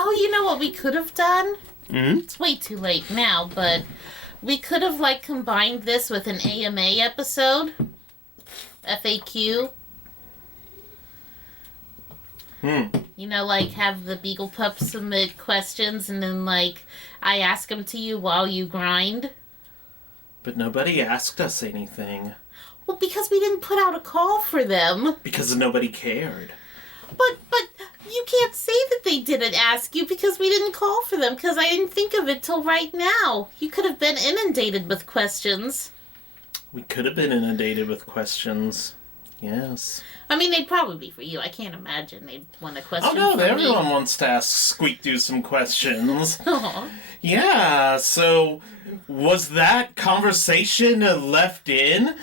Oh, you know what we could have done? Mm-hmm. It's way too late now, but we could have, combined this with an AMA episode. FAQ. You know, have the Beagle Pup submit questions, and then, I ask them to you while you grind. But nobody asked us anything. Well, because we didn't put out a call for them. Because nobody cared. But you can't say that they didn't ask you because we didn't call for them, because I didn't think of it till right now. You could have been inundated with questions. We could have been inundated with questions. Yes. I mean, they'd probably be for you. I can't imagine they'd want a question from me. Everyone me. Wants to ask Squeak do some questions. Aww. Yeah, so was that conversation left in?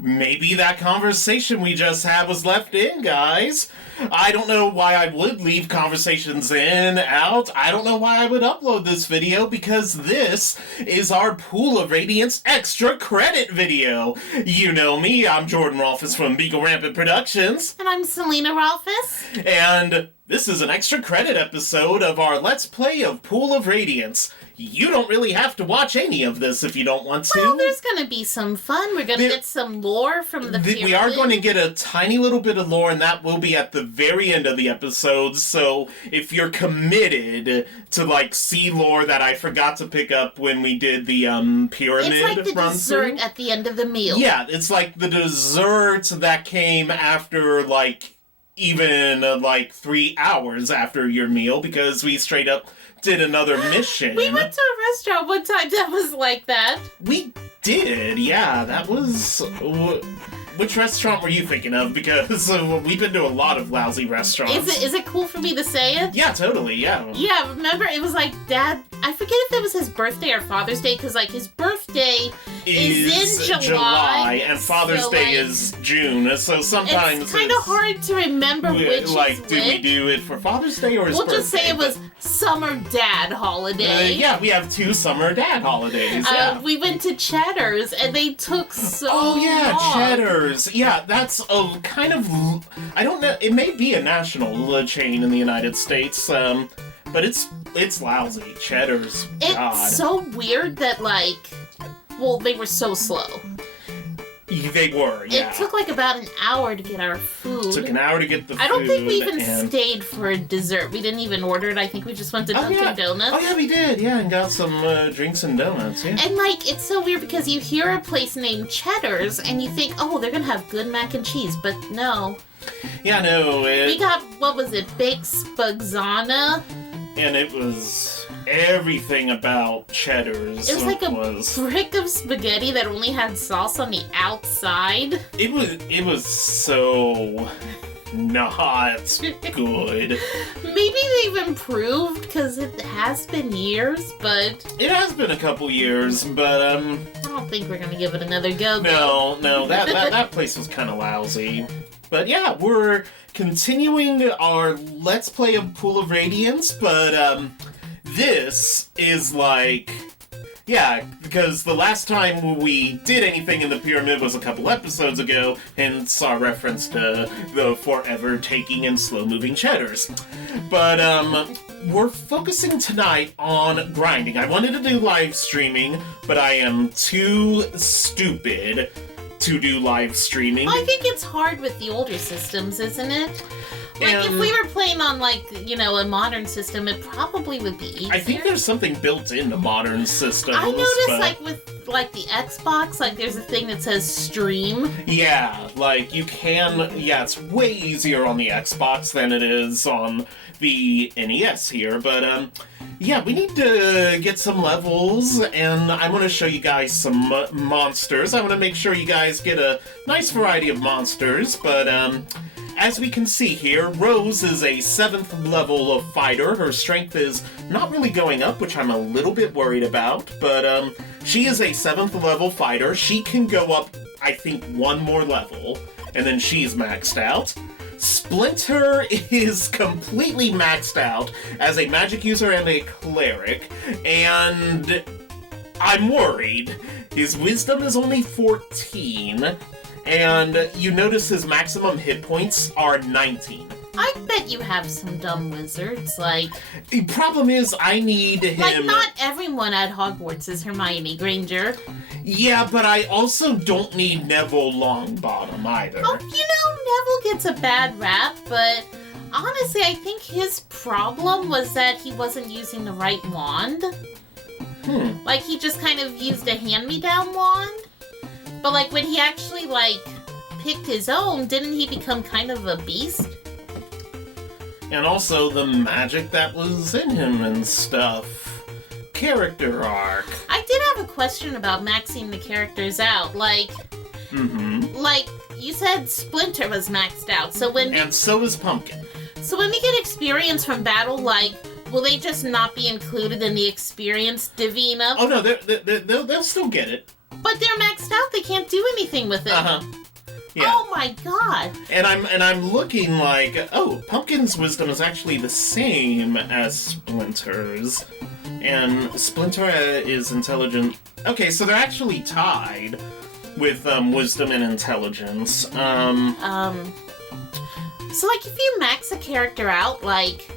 Maybe that conversation we just had was left in, guys. I don't know why I would leave conversations out. I don't know why I would upload this video, because this is our Pool of Radiance extra credit video. You know me, I'm Jordan Rolfus from Beagle Rampant Productions. And I'm Selena Rolfus. And this is an extra credit episode of our Let's Play of Pool of Radiance. You don't really have to watch any of this if you don't want to. Well, there's going to be some fun. We're going to get some lore from the pyramid. We are going to get a tiny little bit of lore, and that will be at the very end of the episode. So if you're committed to, see lore that I forgot to pick up when we did the pyramid It's like the dessert at the end of the meal. Yeah, it's like the dessert that came after, even 3 hours after your meal, because we straight up did another mission. We went to a restaurant one time that was like that. We did, yeah. That was... Which restaurant were you thinking of? Because we've been to a lot of lousy restaurants. Is it cool for me to say it? Yeah, totally, yeah. Yeah, remember, it was Dad... I forget if it was his birthday or Father's Day, because, his birthday is in July. And Father's Day is June, so sometimes it's kind of hard to remember which is which. Do we do it for Father's Day or his birthday? We'll just say it was Summer Dad Holiday. Yeah, we have 2 Summer Dad holidays, yeah. We went to Cheddar's, and they took so Oh, yeah, long. Cheddar's. Yeah, that's a kind of... I don't know, it may be a national chain in the United States, but it's lousy. Cheddar's, God. It's so weird that, they were so slow. They were, yeah. It took, about an hour to get our food. It took an hour to get the food. I don't think we even stayed for dessert. We didn't even order it. I think we just went to Dunkin' Donuts. Oh, yeah, we did, yeah, and got some drinks and donuts, yeah. And, it's so weird because you hear a place named Cheddar's, and you think, oh, they're gonna have good mac and cheese, but no. Yeah, no, We got, what was it, baked spagzana? And it was... Everything about Cheddar's It was like a brick of spaghetti that only had sauce on the outside. It was so not good. Maybe they've improved, because it has been years, but... It has been a couple years, but, I don't think we're gonna give it another go. No, that place was kind of lousy. But yeah, we're continuing our Let's Play of Pool of Radiance, but, this is yeah, because the last time we did anything in the pyramid was a couple episodes ago, and saw reference to the forever taking and slow-moving Cheddars. But, we're focusing tonight on grinding. I wanted to do live streaming, but I am too stupid to do live streaming. I think it's hard with the older systems, isn't it? If we were playing on, a modern system, it probably would be easier. I think there's something built into modern systems. I noticed, with, the Xbox, there's a thing that says stream. Yeah, you can... Yeah, it's way easier on the Xbox than it is on the NES here, but, yeah, we need to get some levels, and I want to show you guys some monsters. I want to make sure you guys get a nice variety of monsters, but, as we can see here, Rose is a 7th level of fighter. Her strength is not really going up, which I'm a little bit worried about, but she is a 7th level fighter. She can go up, I think, 1 more level, and then she's maxed out. Splinter is completely maxed out as a magic user and a cleric, and I'm worried. His wisdom is only 14, and you notice his maximum hit points are 19. I bet you have some dumb wizards, like... The problem is, I need him... Like, not everyone at Hogwarts is Hermione Granger. Yeah, but I also don't need Neville Longbottom either. Oh, Neville gets a bad rap, but honestly, I think his problem was that he wasn't using the right wand. Like, he just kind of used a hand-me-down wand. But, like, when he actually, like, picked his own, didn't he become kind of a beast? And also the magic that was in him and stuff. Character arc. I did have a question about maxing the characters out. Like, like you said Splinter was maxed out. And so is Pumpkin. So when we get experience from battle, like, will they just not be included in the experience divvying up? Oh no, they'll still get it. But they're maxed out. They can't do anything with it. Yeah. Oh my god! And I'm looking like, oh, Pumpkin's wisdom is actually the same as Splinter's, and Splinter is intelligent. Okay, so they're actually tied with wisdom and intelligence. So like if you max a character out, like,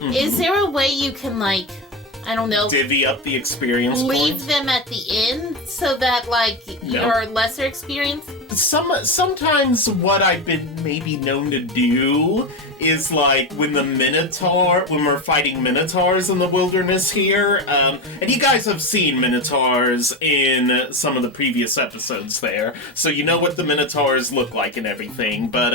is there a way you can, like, I don't know, divvy up the experience leave points? them at the end so that, like, your lesser experience? Sometimes what I've been maybe known to do is, like, when we're fighting Minotaurs in the wilderness here, and you guys have seen Minotaurs in some of the previous episodes there, so you know what the Minotaurs look like and everything, but,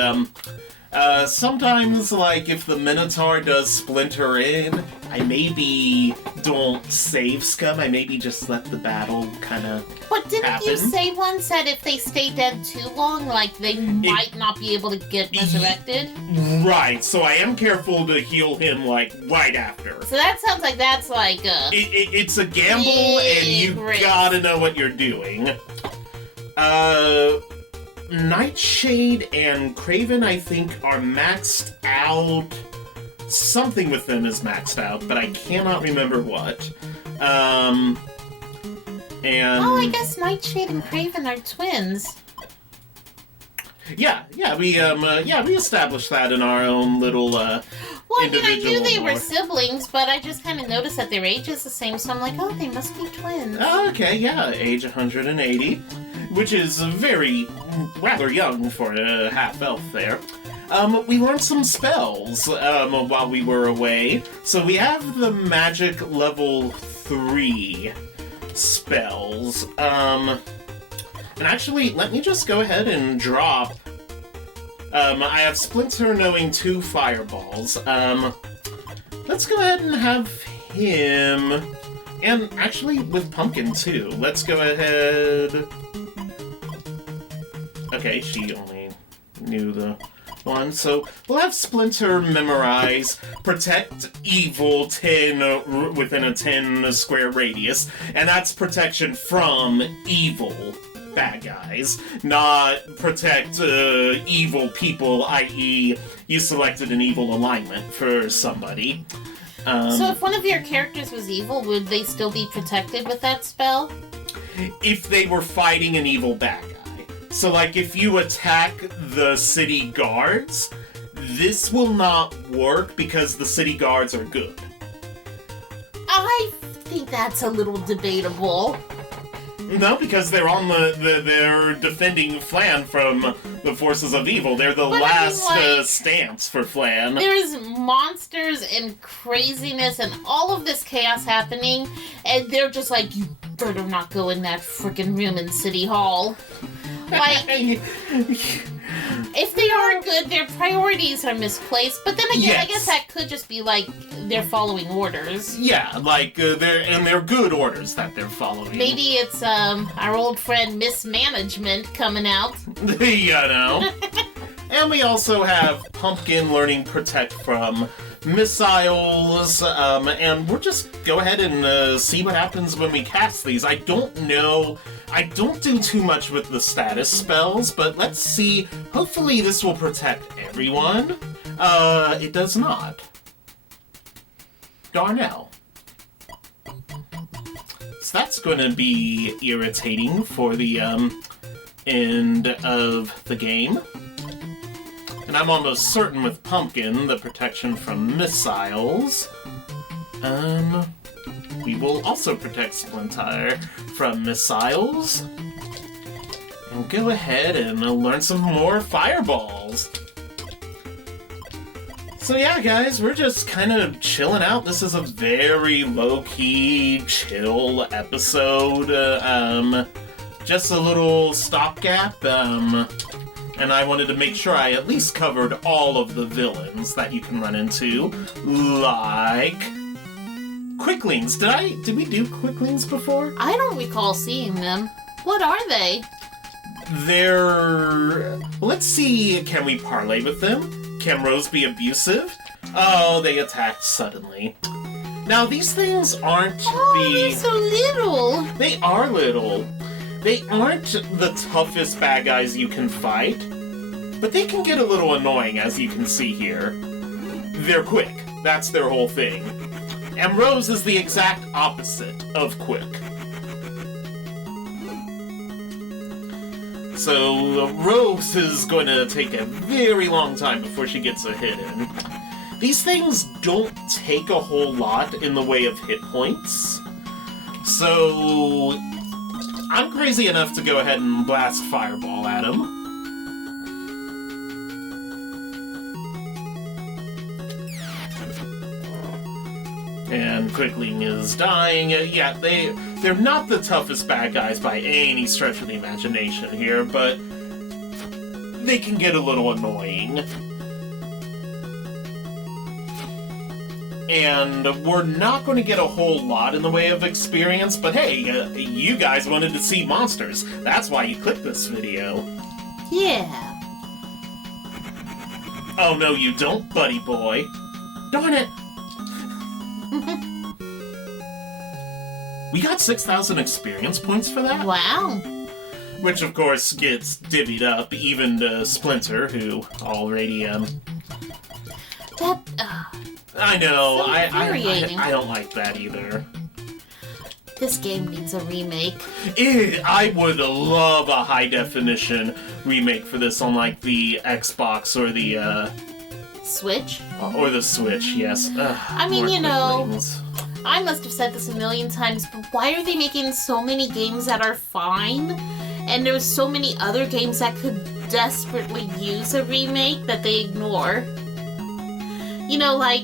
sometimes, like, if the Minotaur does splinter in, I maybe don't save scum, I maybe just let the battle kind of But didn't happen. you say once that if they stay dead too long, like, they might not be able to get resurrected? Right, so I am careful to heal him, like, right after. So that sounds like that's, like, It's a gamble, and you risk. gotta know what you're doing. Nightshade and Craven, I think, are maxed out. Something with them is maxed out, but I cannot remember what. And... Oh, I guess Nightshade and Craven are twins. Yeah, we established that in our own little, Well, I mean, I knew they were lore. siblings, but I just kind of noticed that their age is the same, so I'm like, oh, they must be twins. Okay, yeah, age 180, which is rather young for a half-elf there. We learned some spells while we were away. So we have the magic level 3 spells. And actually, let me just go ahead and drop... I have Splinter knowing 2 fireballs. Let's go ahead and have him... And actually, with Pumpkin, too. Let's go ahead... Okay, she only knew the one, so we'll have Splinter memorize Protect Evil 10 within a 10 square radius, and that's protection from evil bad guys, not protect evil people, i.e. you selected an evil alignment for somebody. So if one of your characters was evil, would they still be protected with that spell? If they were fighting an evil bad guy. So, like, if you attack the city guards, this will not work because the city guards are good. I think that's a little debatable. No, because they're on they're defending Flan from the forces of evil. They're the last stance for Flan. There's monsters and craziness and all of this chaos happening, and they're just like, you better not go in that frickin' room in City Hall. Like, if they are good, their priorities are misplaced. But then again, I guess that could just be like they're following orders. Yeah, like they're good orders that they're following. Maybe it's our old friend Mismanagement coming out. You know. And we also have Pumpkin learning Protect from missiles, and we'll just go ahead and see what happens when we cast these. I don't know. I don't do too much with the status spells, but let's see. Hopefully this will protect everyone. It does not. Darnell. So that's going to be irritating for the end of the game. And And I'm almost certain with Pumpkin, the protection from missiles. We will also protect Splinter from missiles. And go ahead and learn some more fireballs. So yeah, guys, we're just kind of chilling out. This is a very low-key, chill episode. Just a little stopgap. And I wanted to make sure I at least covered all of the villains that you can run into. Like... Quicklings. Did we do Quicklings before? I don't recall seeing them. What are they? They're... Let's see, can we parlay with them? Can Rose be abusive? Oh, they attacked suddenly. Now, these things aren't they're so little. They are little. They aren't the toughest bad guys you can fight, but they can get a little annoying, as you can see here. They're quick. That's their whole thing. And Rose is the exact opposite of quick. So, Rose is going to take a very long time before she gets a hit in. These things don't take a whole lot in the way of hit points. So, I'm crazy enough to go ahead and blast Fireball at him. And Quickling is dying. Yeah, they're not the toughest bad guys by any stretch of the imagination here, but they can get a little annoying. And we're not going to get a whole lot in the way of experience, but hey, you guys wanted to see monsters. That's why you clicked this video. Yeah. Oh no, you don't, buddy boy. Darn it! We got 6,000 experience points for that. Wow. Which, of course, gets divvied up even to Splinter, who already, I know, so infuriating. I don't like that either. This game needs a remake. I would love a high-definition remake for this on, like, the Xbox or the, Switch? Or the Switch, yes. I mean, you know... I must have said this a million times, but why are they making so many games that are fine? And there's so many other games that could desperately use a remake that they ignore. You know, like,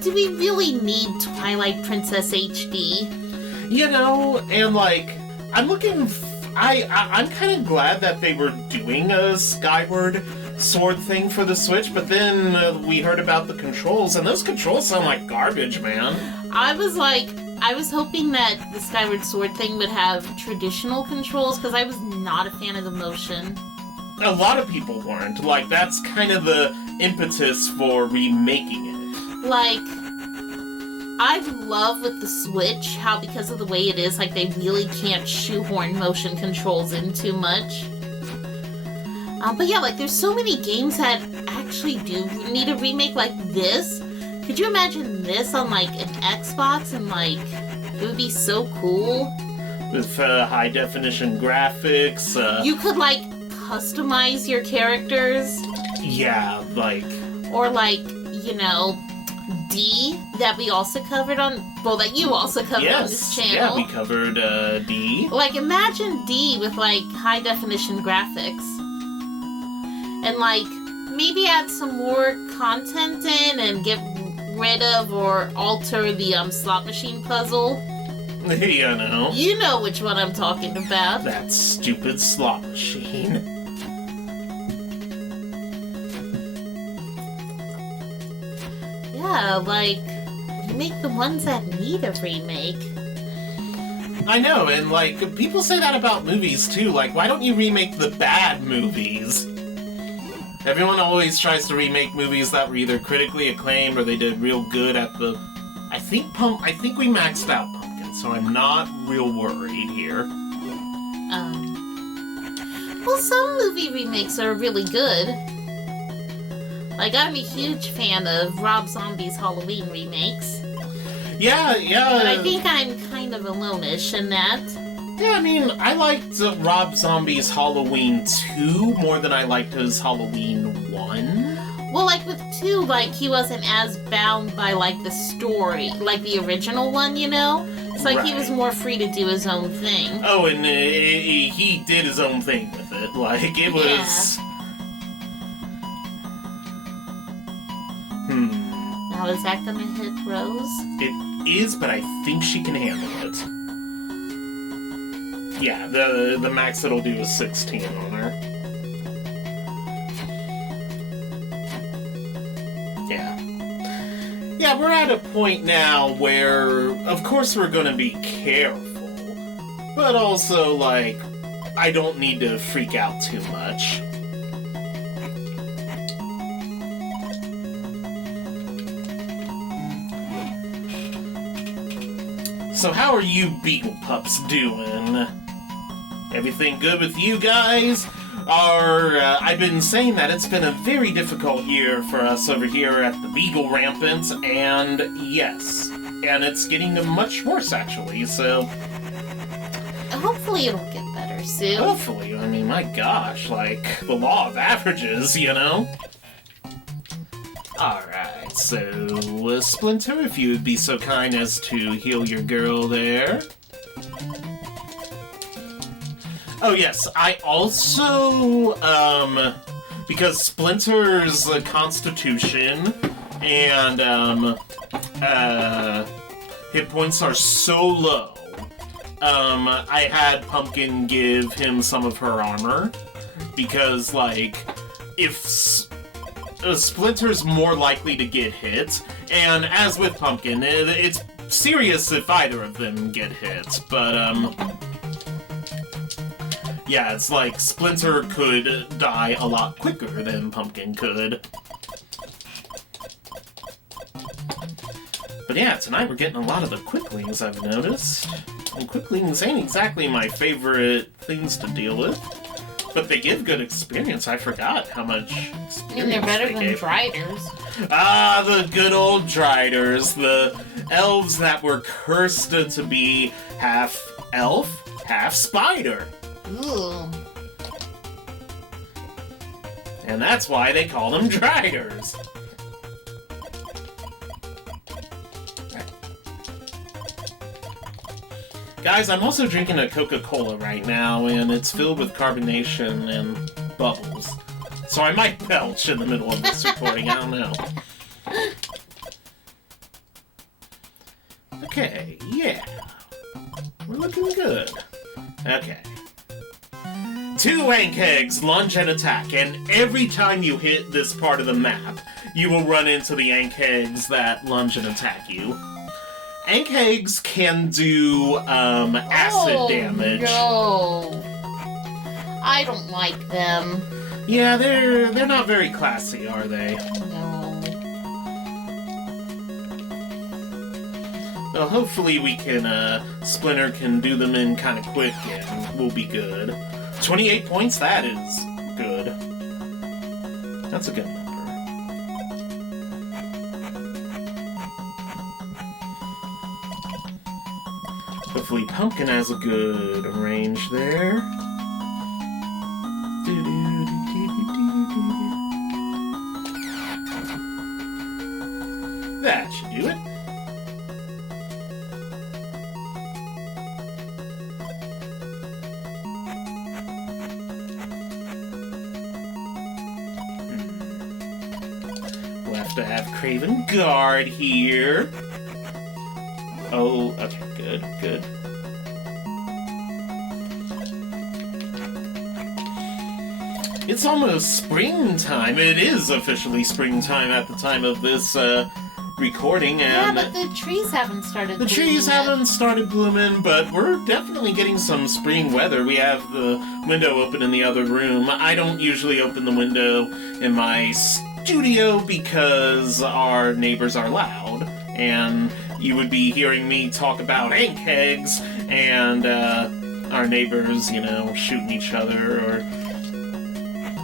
do we really need Twilight Princess HD? You know, and like, I'm looking... I'm kind of glad that they were doing a Skyward Sword thing for the Switch, but then we heard about the controls, and those controls sound like garbage, man. I was hoping that the Skyward Sword thing would have traditional controls, because I was not a fan of the motion. A lot of people weren't. Like, that's kind of the impetus for remaking it. Like, I love with the Switch how, because of the way it is, like, they really can't shoehorn motion controls in too much. But yeah, like, there's so many games that actually do need a remake like this. Could you imagine this on, like, an Xbox? And, like, it would be so cool. With high-definition graphics. You could, like, customize your characters. Yeah, like... Or, like, you know, D, that we also covered on... Well, that you also covered on this channel. Yeah, we covered D. Like, imagine D with, like, high-definition graphics. And, like, maybe add some more content in and get rid of or alter the slot machine puzzle. You know. You know which one I'm talking about. That stupid slot machine. Yeah, like, remake the ones that need a remake. I know, and, like, people say that about movies, too. Like, why don't you remake the bad movies? Everyone always tries to remake movies that were either critically acclaimed or they did real good at the... I think we maxed out Pumpkin, so I'm not real worried here. Well, some movie remakes are really good. Like, I'm a huge fan of Rob Zombie's Halloween remakes. Yeah. But I think I'm kind of alone-ish in that. Yeah, I mean, I liked Rob Zombie's Halloween 2 more than I liked his Halloween 1. Well, like with 2, like he wasn't as bound by like the story, like the original one, you know? It's like he was more free to do his own thing. Oh, and he did his own thing with it. Like, it was... Now, is that gonna hit Rose? It is, but I think she can handle it. Yeah, the max it'll do is 16 on her. Yeah. Yeah, we're at a point now where, of course, we're gonna be careful, but also, like, I don't need to freak out too much. So how are you Beagle Pups doing? Everything good with you guys? I've been saying that it's been a very difficult year for us over here at the Beagle Rampant, and yes, and it's getting much worse actually, so... Hopefully it'll get better soon. Hopefully, I mean, my gosh, like, the law of averages, you know? Alright, so, Splinter, if you would be so kind as to heal your girl there. Oh yes, I also, because Splinter's constitution and, hit points are so low, I had Pumpkin give him some of her armor, because, like, if Splinter's more likely to get hit, and as with Pumpkin, it's serious if either of them get hit, but, yeah, it's like Splinter could die a lot quicker than Pumpkin could. But yeah, tonight we're getting a lot of the quicklings, I've noticed. And quicklings ain't exactly my favorite things to deal with. But they give good experience. I forgot how much experience And they're better they than gave. Driders. Ah, the good old Driders. The elves that were cursed to be half elf, half spider. Ooh. And that's why they call them Driders. Guys, I'm also drinking a Coca-Cola right now, and it's filled with carbonation and bubbles. So I might belch in the middle of this recording, I don't know. Okay, yeah. We're looking good. Okay. 2 Ankegs lunge and attack, and every time you hit this part of the map, you will run into the Ankegs that lunge and attack you. Ankegs can do, acid damage. No. I don't like them. Yeah, they're not very classy, are they? No. Well, hopefully we can, Splinter can do them in kind of quick and we'll be good. 28 points, that is good. That's a good number. Hopefully Pumpkin has a good range there. That should do it. We'll have to have Craven guard here. Oh, okay, good, good. It's almost springtime. It is officially springtime at the time of this recording, and yeah, but the trees haven't started the blooming trees yet. haven't started blooming, but we're definitely getting some spring weather. We have the window open in the other room. I don't usually open the window in my studio because our neighbors are loud, and you would be hearing me talk about Ankegs and our neighbors, you know, shooting each other or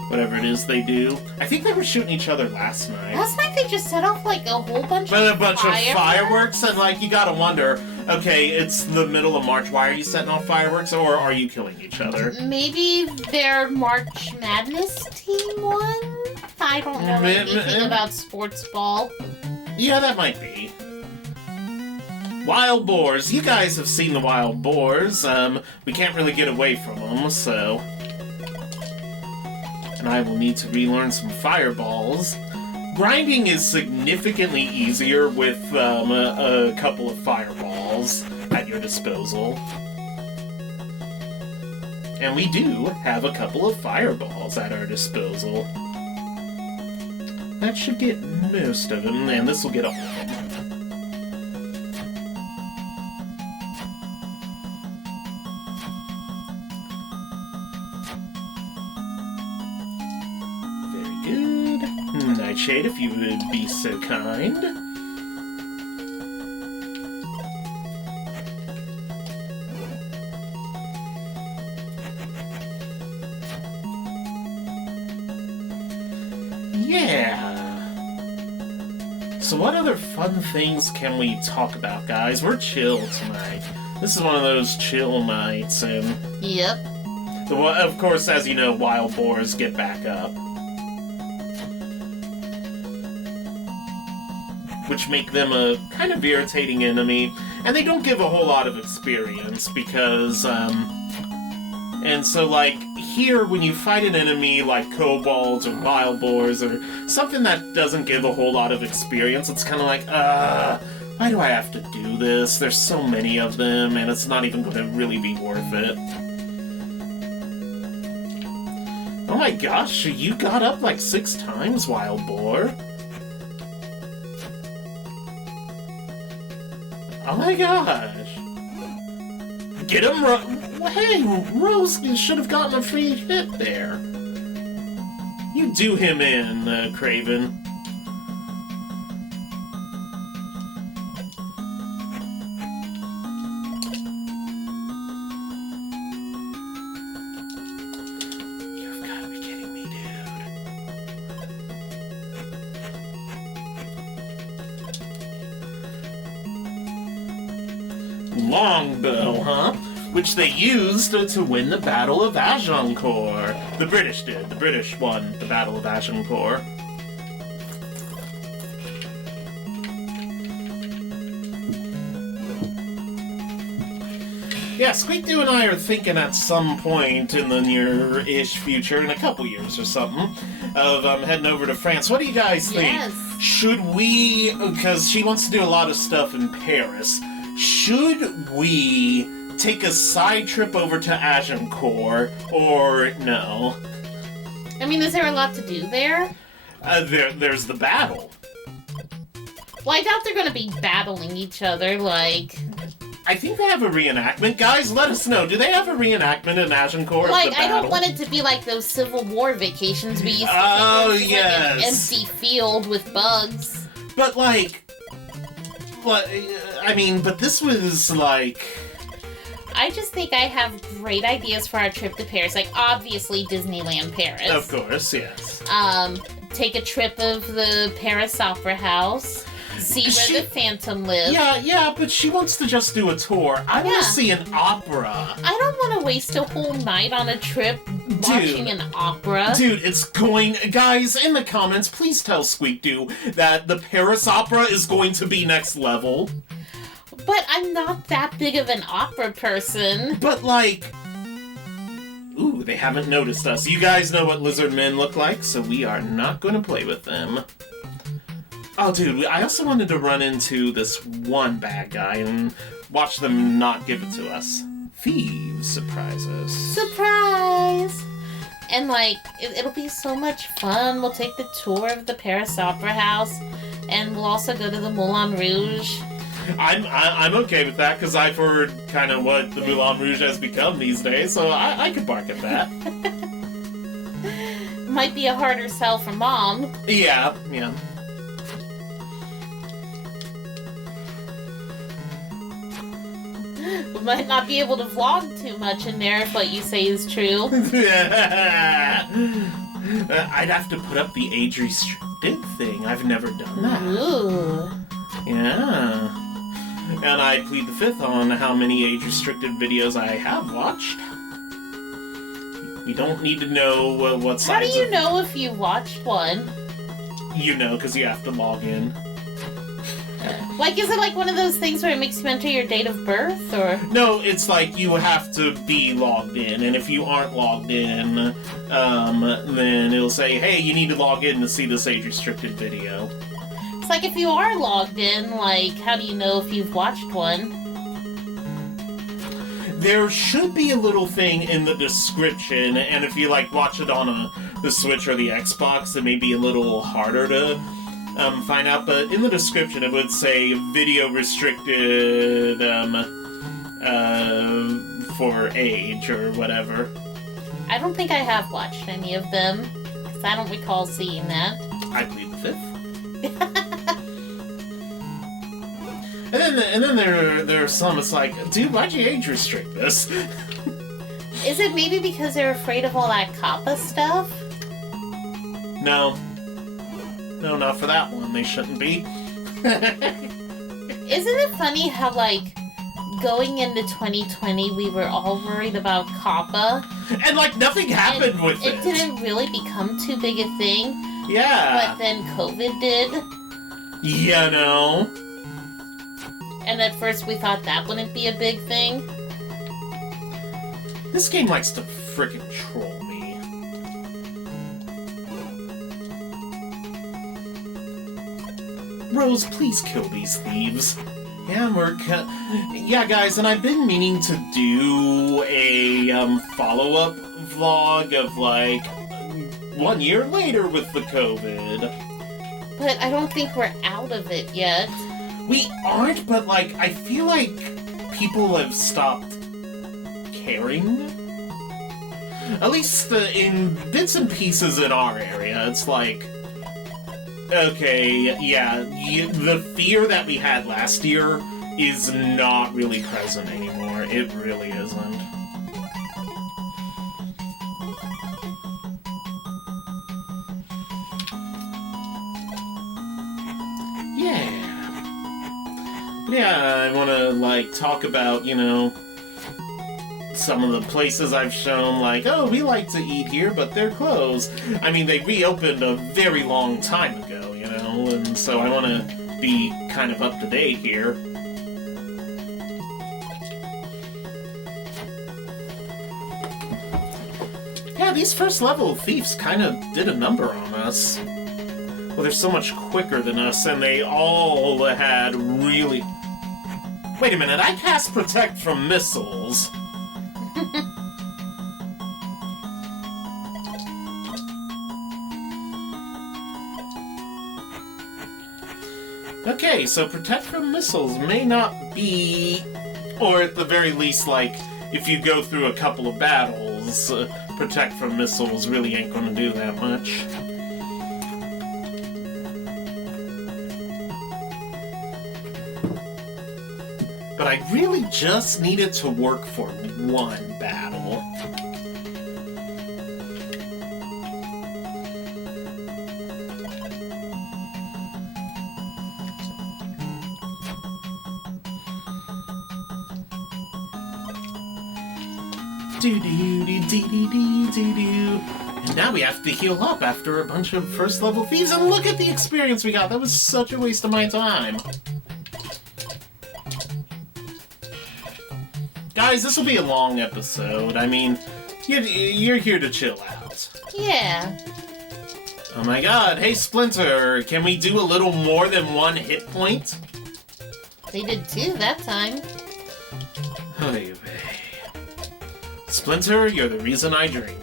whatever it is they do. I think they were shooting each other last night. Last night they just set off like a whole bunch But of a bunch of fireworks, and like, you gotta wonder, Okay, it's the middle of March. Why are you setting off fireworks, or are you killing each other? Maybe their March Madness team won? I don't know anything about sports ball. Yeah, that might be. Wild boars. You guys have seen the wild boars. We can't really get away from them, so... And I will need to relearn some fireballs. Grinding is significantly easier with a couple of fireballs at your disposal. And we do have a couple of fireballs at our disposal. That should get most of them, and this will get all of them. Nightshade, if you would be so kind. Yeah. So what other fun things can we talk about, guys? We're chill tonight. This is one of those chill nights, and... Yep. Of course, as you know, wild boars get back up. Which make them a kind of irritating enemy, and they don't give a whole lot of experience because, and so, like, here, when you fight an enemy like kobolds or wild boars or something that doesn't give a whole lot of experience, it's kind of like, why do I have to do this? There's so many of them, and it's not even going to really be worth it. Oh my gosh, you got up like 6 times, wild boar. Oh my gosh! Get him, Hey, Rose should have gotten a free hit there. You do him in, Craven. You've got to be kidding me, dude. Longbow, huh? Which they used to win the Battle of Agincourt. The British did. The British won the Battle of Agincourt. Yeah, Squeak-Doo and I are thinking at some point in the near-ish future, in a couple years or something, of heading over to France. What do you guys think? Yes. Should we, because she wants to do a lot of stuff in Paris, should we take a side trip over to Agincourt, or no? I mean, is there a lot to do there? There's the battle. Well, I doubt they're going to be battling each other, like... I think they have a reenactment. Guys, let us know. Do they have a reenactment in Agincourt? Like, of the battle? I don't want it to be like those Civil War vacations we used to Oh, take, yes. like an empty field with bugs. But, like... But, I mean, but this was, like... I just think I have great ideas for our trip to Paris. Like, obviously, Disneyland Paris. Of course, yes. Take a trip of the Paris Opera House. See where the Phantom lives. Yeah, but she wants to just do a tour. I want to see an opera. I don't want to waste a whole night on a trip watching an opera. Dude, it's going... Guys, in the comments, please tell Squeak-Doo that the Paris Opera is going to be next level. But I'm not that big of an opera person. But, like... Ooh, they haven't noticed us. You guys know what lizard men look like, so we are not going to play with them. Oh, dude, I also wanted to run into this one bad guy and watch them not give it to us. Thieves surprises. Surprise! And, like, it'll be so much fun. We'll take the tour of the Paris Opera House, and we'll also go to the Moulin Rouge. I'm okay with that, because I've heard kind of what the Moulin Rouge has become these days, so I could bark at that. Might be a harder sell for Mom. Yeah. We might not be able to vlog too much in there if what you say is true. I'd have to put up the age restricted thing. I've never done that. Ooh. Yeah. And I plead the fifth on how many age-restricted videos I have watched. We don't need to know what size. How do you know if you watched one? You know, because you have to log in. Like, is it like one of those things where it makes you enter your date of birth, or? No, it's like you have to be logged in, and if you aren't logged in, then it'll say, hey, you need to log in to see this age-restricted video. It's like if you are logged in, like, how do you know if you've watched one? There should be a little thing in the description, and if you, like, watch it on the Switch or the Xbox, it may be a little harder to find out, but in the description it would say video restricted for age or whatever. I don't think I have watched any of them, because I don't recall seeing that. I plead the fifth. And then there are some, it's like, dude, why'd you age restrict this? Is it maybe because they're afraid of all that COPPA stuff? No. No, not for that one. They shouldn't be. Isn't it funny how, like, going into 2020, we were all worried about COPPA? And, like, nothing happened with it. It didn't really become too big a thing. Yeah. But then COVID did. You know. And at first we thought that wouldn't be a big thing. This game likes to frickin' troll me. Rose, please kill these thieves. Yeah, guys, and I've been meaning to do a follow-up vlog of, like, 1 year later with the COVID. But I don't think we're out of it yet. We aren't, but, like, I feel like people have stopped caring. At least in bits and pieces in our area, it's like, okay, yeah, the fear that we had last year is not really present anymore. It really isn't. Yeah, I want to, like, talk about, you know, some of the places I've shown, like, oh, we like to eat here, but they're closed. I mean, they reopened a very long time ago, you know, and so I want to be kind of up to date here. Yeah, these first level thieves kind of did a number on us. Well, they're so much quicker than us, and they all had really... Wait a minute, I cast Protect from missiles. Okay, so Protect from missiles may not be... Or at the very least, like, if you go through a couple of battles, Protect from missiles really ain't gonna do that much. But I really just need it to work for one battle. Do-do-do-do-do-do-do. And now we have to heal up after a bunch of first level thieves, and look at the experience we got! That was such a waste of my time. Guys, this will be a long episode. I mean, you're here to chill out. Yeah. Oh my god, hey Splinter, can we do a little more than one hit point? They did two that time. Oy vey. Splinter, you're the reason I drink.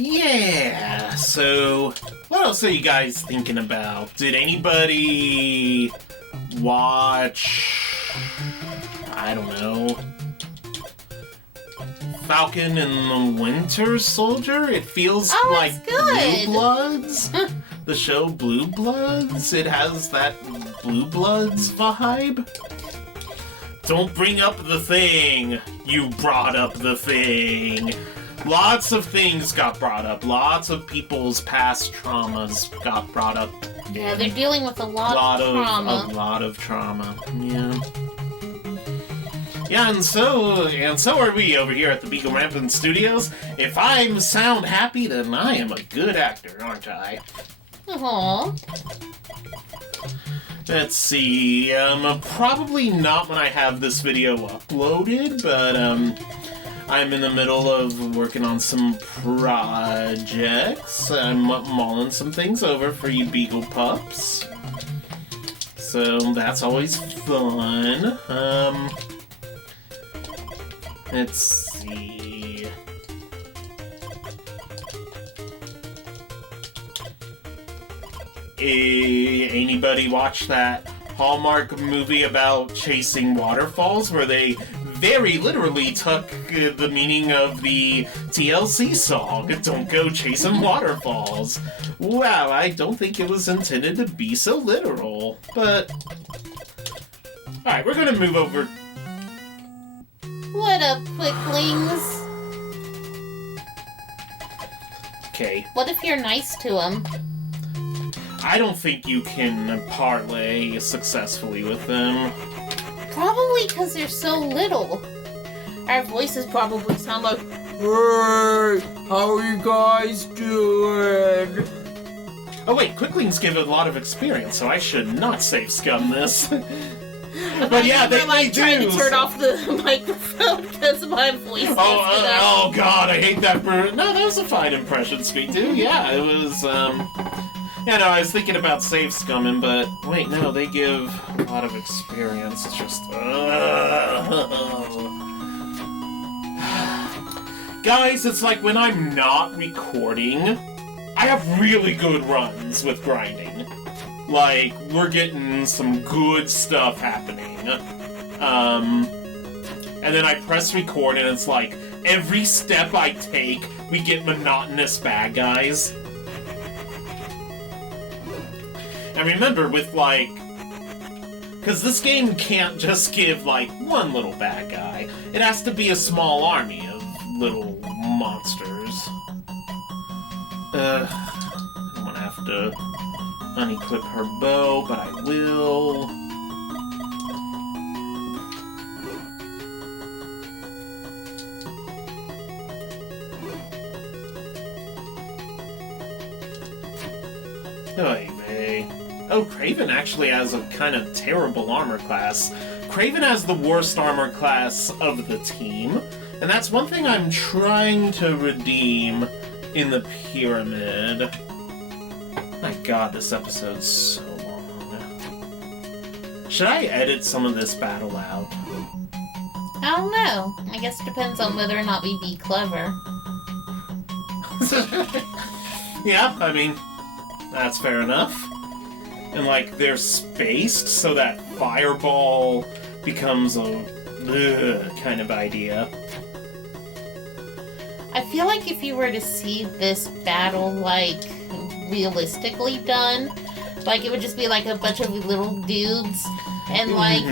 Yeah, so what else are you guys thinking about? Did anybody watch, I don't know, Falcon and the Winter Soldier. It feels like good. Blue Bloods. The show Blue Bloods. It has that Blue Bloods vibe. Don't bring up the thing. You brought up the thing. Lots of things got brought up. Lots of people's past traumas got brought up. Yeah, they're dealing with a lot of trauma. A lot of trauma. Yeah. Yeah, and so are we over here at the Beagle Rampant Studios. If I sound happy, then I am a good actor, aren't I? Aww. Let's see, probably not when I have this video uploaded, but, I'm in the middle of working on some projects. I'm mulling some things over for you Beagle pups. So, that's always fun. Let's see... Anybody watch that Hallmark movie about chasing waterfalls where they very literally took the meaning of the TLC song, Don't Go Chasing Waterfalls? Wow, I don't think it was intended to be so literal, but... Alright, we're gonna move over... What up, quicklings? Okay. What if you're nice to them? I don't think you can parlay successfully with them. Probably because they're so little. Our voices probably sound like, Hey, how are you guys doing? Oh wait, quicklings give a lot of experience, so I should not save scum this. But yeah, they like do. trying to turn off the microphone because my voice. Oh god, I hate that. No, that was a fine impression speak too. Yeah, it was. Yeah, no, I was thinking about save scumming, but wait, no, they give a lot of experience. It's just. Guys, it's like when I'm not recording, I have really good runs with grinding. Like, we're getting some good stuff happening. And then I press record and it's like, every step I take, we get monotonous bad guys. And remember, with like... Because this game can't just give, like, one little bad guy. It has to be a small army of little monsters. I'm gonna have to unequip her bow, but I will. Oy vey. Oh, Craven actually has a kind of terrible armor class. Craven has the worst armor class of the team, and that's one thing I'm trying to redeem in the pyramid. My god, this episode's so long. Should I edit some of this battle out? I don't know. I guess it depends on whether or not we be clever. Yeah, I mean, that's fair enough. And, like, they're spaced so that fireball becomes a kind of idea. I feel like if you were to see this battle, like, realistically done, like, it would just be like a bunch of little dudes and, like,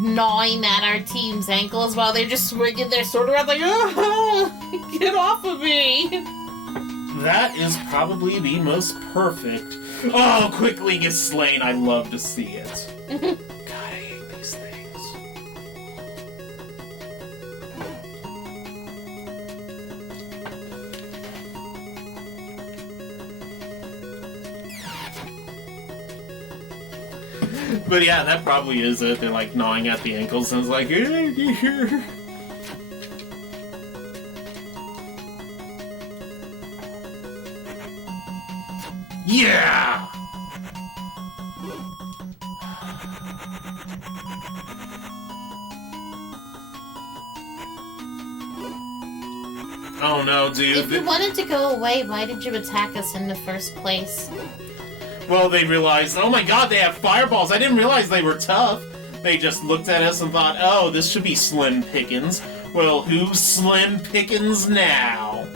gnawing at our team's ankles while they're just swinging their sword around like, oh, get off of me! That is probably the most perfect. Oh, Quickling is slain. I love to see it. God, I hate these things. But yeah, that probably is it. They're like gnawing at the ankles and it's like, yeah! Oh no, dude. If you wanted to go away, why did you attack us in the first place? Well, they realized, oh my god, they have fireballs. I didn't realize they were tough. They just looked at us and thought, oh, this should be slim pickings. Well, who's Slim Pickens now?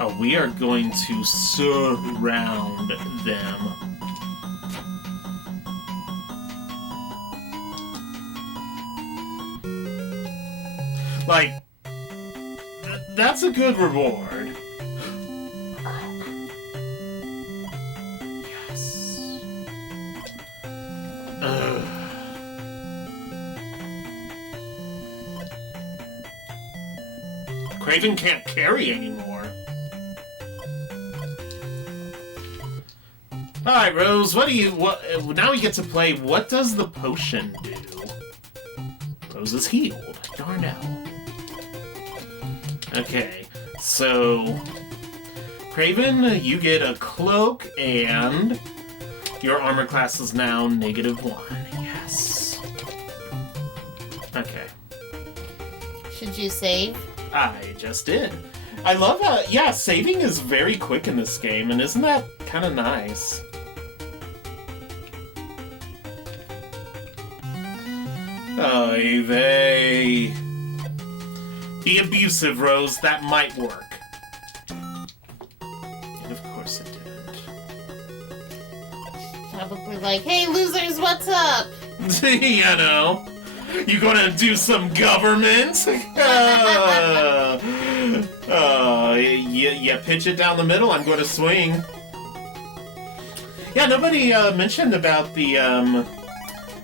Oh, we are going to surround them. Like, that's a good reward. Yes. Craven can't carry anymore. Alright, Rose, now we get to play What Does the Potion Do? Rose is healed. Darnell. Okay, so Craven, you get a cloak, and your armor class is now -1. Yes. Okay. Should you save? I just did. I love how, yeah, saving is very quick in this game, and isn't that kind of nice? Oy vey. Be abusive, Rose. That might work. And of course it didn't. Probably like, hey losers, what's up? You know. You gonna do some government? You pitch it down the middle, I'm gonna swing. Yeah, nobody mentioned about the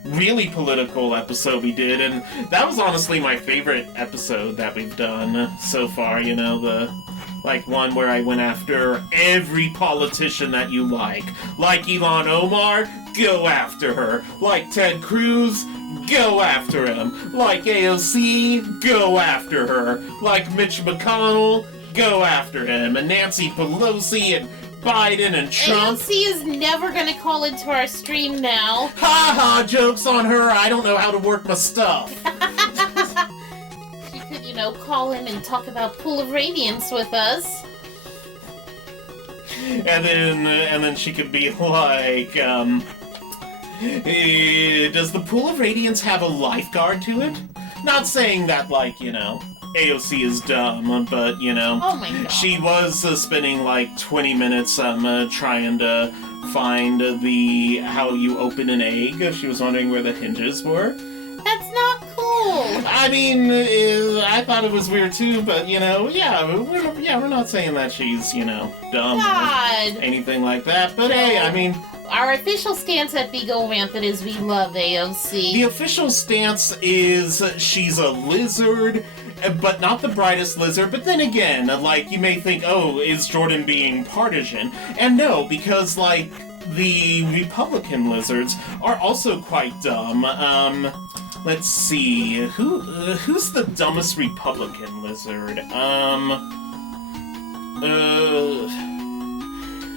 really political episode we did, and that was honestly my favorite episode that we've done so far, you know, the one where I went after every politician that you like. Like Ilhan Omar, go after her. Like Ted Cruz, go after him. Like AOC, go after her. Like Mitch McConnell, go after him. And Nancy Pelosi and Biden and Trump. AOC is never gonna call into our stream now. Ha ha, joke's on her. I don't know how to work my stuff. She could, call in and talk about Pool of Radiance with us. And then she could be like, does the Pool of Radiance have a lifeguard to it? Not saying that, AOC is dumb, but, Oh my god. she was spending 20 minutes trying to find how you open an egg. She was wondering where the hinges were. That's not cool. I mean, I thought it was weird too, but we're not saying that she's dumb God. or anything like that. But hey, I mean, our official stance at Beagle Rampant is we love AOC. the official stance is she's a lizard, but not the brightest lizard. But then again, you may think, oh, is Jordan being partisan? And no, because the Republican lizards are also quite dumb. Let's see, who's the dumbest Republican lizard?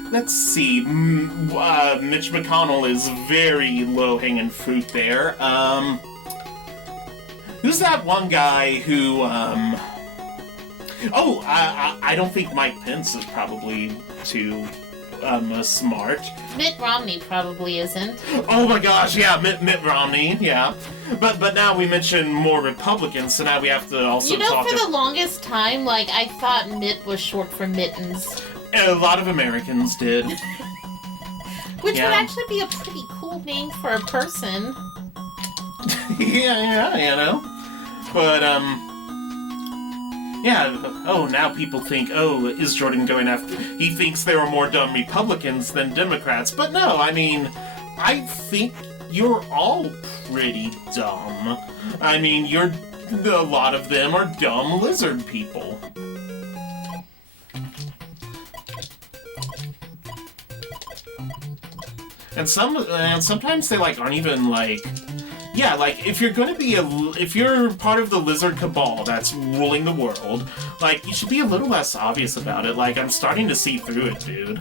Let's see. Mitch McConnell is very low-hanging fruit there. Who's that one guy who, I don't think Mike Pence is probably too, smart. Mitt Romney probably isn't. Oh my gosh, yeah, Mitt Romney, yeah. But now we mentioned more Republicans, so now we have to also talk... for the longest time, I thought Mitt was short for mittens. A lot of Americans did. Which would actually be a pretty cool name for a person. yeah, But, now people think, is Jordan going after... He thinks there are more dumb Republicans than Democrats. But no, I mean, I think you're all pretty dumb. I mean, a lot of them are dumb lizard people. And sometimes they aren't even if you're part of the lizard cabal that's ruling the world, you should be a little less obvious about it. I'm starting to see through it, dude.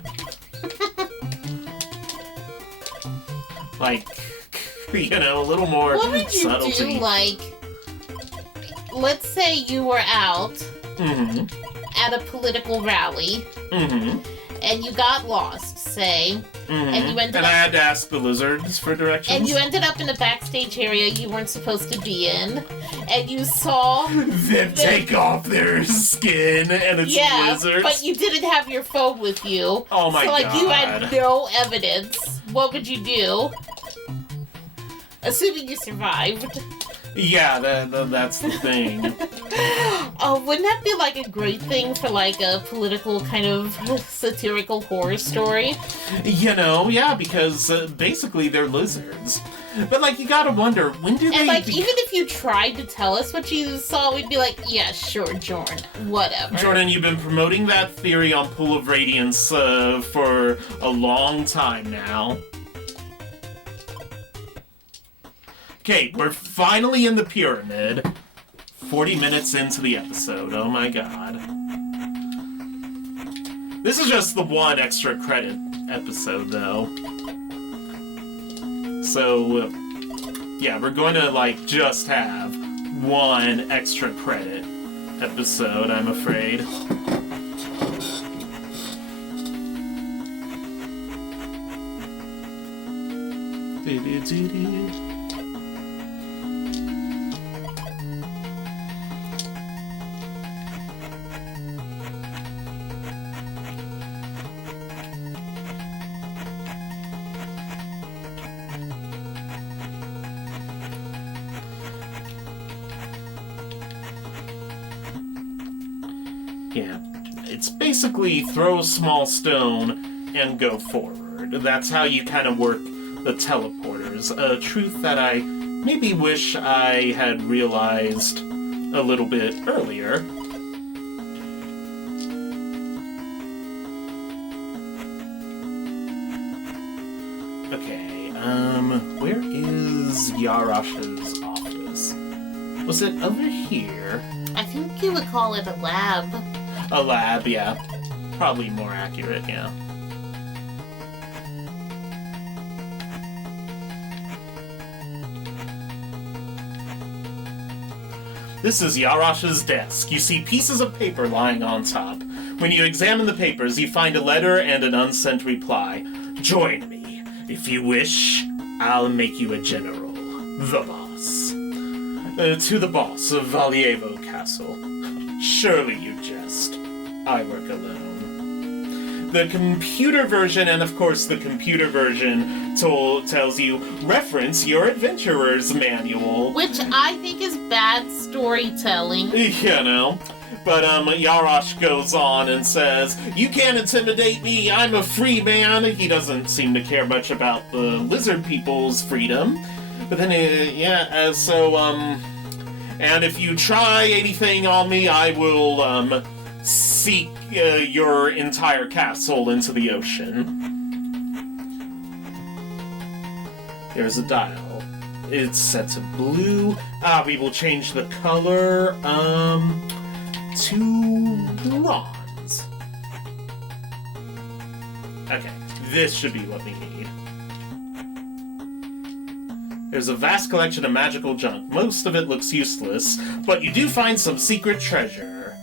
A little more subtlety. What would you do, let's say you were out, at a political rally, and you got lost, say, and you ended And I had to ask the lizards for directions. and you ended up in a backstage area you weren't supposed to be in, and you saw them take off their skin, and it's lizards. but you didn't have your phone with you. Oh my god. So, god. you had no evidence. What would you do? Assuming you survived. Yeah, that's the thing. Oh, wouldn't that be like a great thing for like a political kind of satirical horror story? Yeah, because basically they're lizards. But like, you gotta wonder, when do they... And like, even if you tried to tell us what you saw, we'd be like, yeah, sure, Jordan, whatever. Jordan, you've been promoting that theory on Pool of Radiance for a long time now. Okay, we're finally in the pyramid. 40 minutes into the episode. Oh my god. This is just the one extra credit episode, though. So, yeah, we're going to, like, just have one extra credit episode, I'm afraid. Yeah, it's basically throw a small stone and go forward. That's how you kind of work the teleporters. A truth that I maybe wish I had realized a little bit earlier. Okay, where is Yarash's office? Was it over here? I think you would call it a lab. A lab, yeah. Probably more accurate, yeah. This is Yarash's desk. You see pieces of paper lying on top. When you examine the papers, you find a letter and an unsent reply. Join me. If you wish, I'll make you a general. The boss. To the boss of Valievo Castle. Surely you jest. I work alone. The computer version, and of course the computer version tells you, reference your adventurer's manual. Which I think is bad storytelling. But Yarash goes on and says, you can't intimidate me, I'm a free man. He doesn't seem to care much about the lizard people's freedom. But then, and if you try anything on me, I will, seek your entire castle into the ocean. There's a dial. It's set to blue. We will change the color, to bronze. Okay, this should be what we need. There's a vast collection of magical junk. Most of it looks useless, but you do find some secret treasure.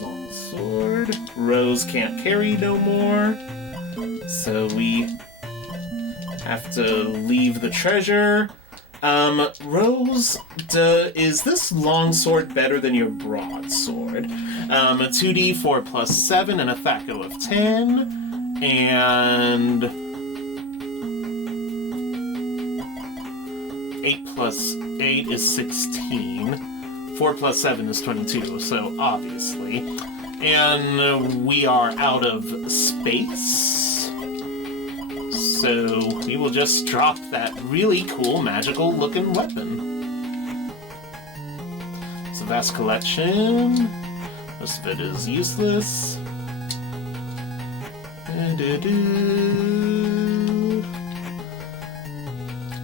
Long sword. Rose can't carry no more. So we have to leave the treasure. Rose, is this longsword better than your broadsword? A 2d, 4 plus 7, and a THAC0 of 10. And 8 plus 8 is 16. 4 plus 7 is 22, so obviously. And we are out of space. So we will just drop that really cool magical looking weapon. It's a vast collection. Most of it is useless.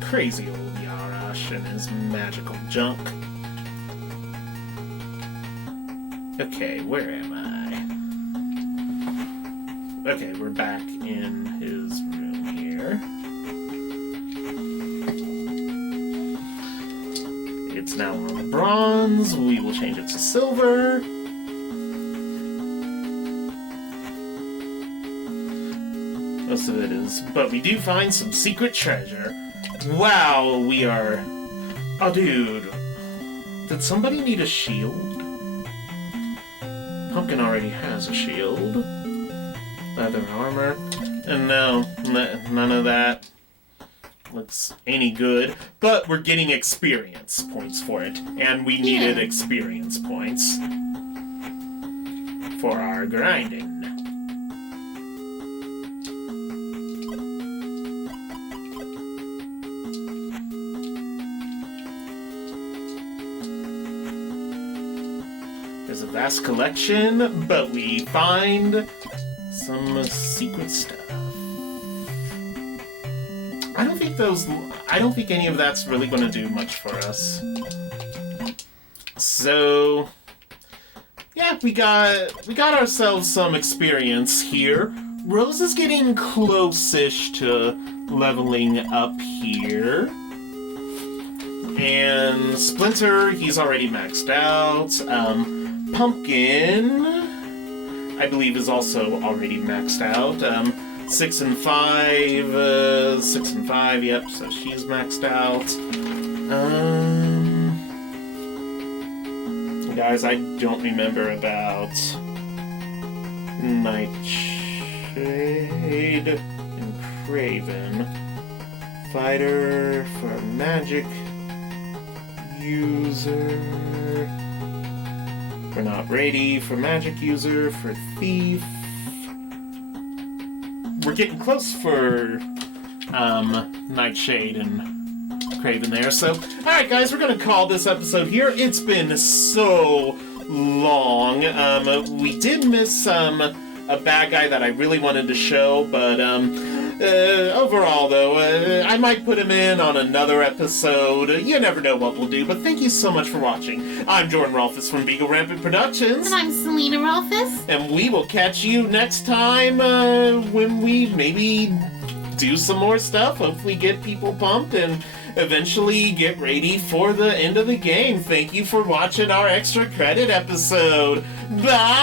Crazy old Yarash and his magical junk. Okay, where am I? Okay, we're back in his room here. now on bronze. We will change it to silver. Most of it is, but we do find some secret treasure. Wow, we are... Oh, dude. Did somebody need a shield? Pumpkin already has a shield. Leather armor. And no, none of that looks any good. But we're getting experience points for it. And we needed experience points for our grinding. There's a vast collection, but we find some secret stuff. I don't think any of that's really going to do much for us. So, yeah, we got ourselves some experience here. Rose is getting close-ish to leveling up here. And Splinter, he's already maxed out. Pumpkin, I believe, is also already maxed out. 6 and 5, 6 and 5, yep, so she's maxed out. Guys, I don't remember about Nightshade and Craven. Fighter for magic user. We're not ready for magic user, for thief. We're getting close for Nightshade and Craven there. So, alright guys, we're gonna call this episode here. It's been so long. We did miss a bad guy that I really wanted to show, but overall though, I might put him in on another episode. You never know what we'll do, but thank you so much for watching. I'm Jordan Rolfus from Beagle Rampant Productions. And I'm Selena Rolfus. And we will catch you next time when we maybe do some more stuff. Hopefully get people pumped and eventually get ready for the end of the game. Thank you for watching our extra credit episode. Bye!